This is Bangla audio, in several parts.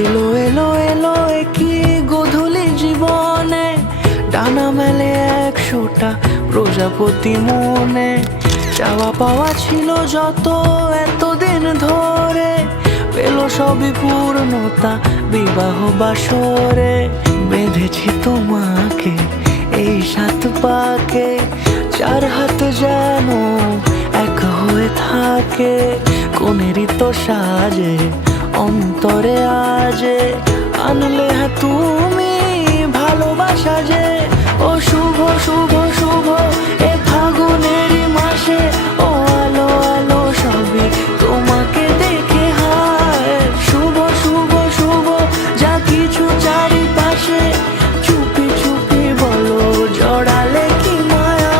এলো এলো এলো কি গধূলি জীবনে, ডানা মেলে 100টা প্রজাপতি মনে। চাওয়া পাওয়া ছিল যত এতদিন ধরে, পেল সবই পূর্ণতা বিবাহ বাসরে। বেঁধেছি তোমাকে এই 7 পাকে, 4 হাত যেন এক হয়ে থাকে। কোনেরই তো সাজে অন্তরে আজে, আনলে হ্যাঁ তুমি ভালোবাসা যে। ও শুভ শুভ শুভ এ ফাগুনেরই মাসে, ও আলো আলো সবই তোমাকে দেখে হায়। শুভ শুভ শুভ যা কিছু চারিপাশে, চুপি চুপি বলো জড়ালে কি মায়া।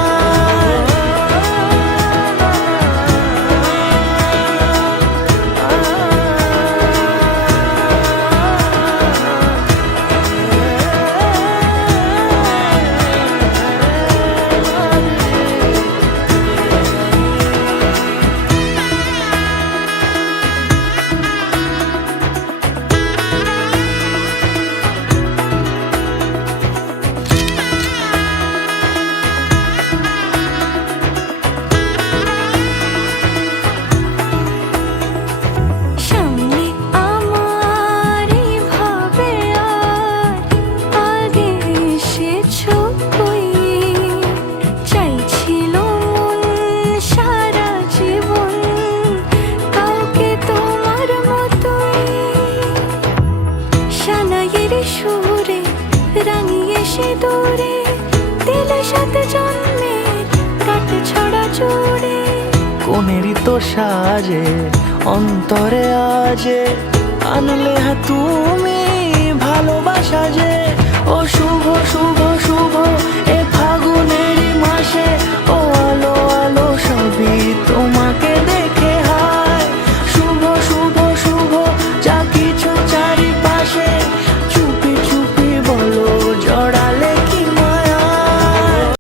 সুরে রাঙিয়ে সে দূরে দিলে 7 জন্মের কাট ছড়া জুড়ে। কোনেরই তো সাজে অন্তরে আজে, আনলে হ্যাঁ তুমি ভালোবাসা যে। ও শুভ শুভ শুভ এ ফাগুনেরই মাসে,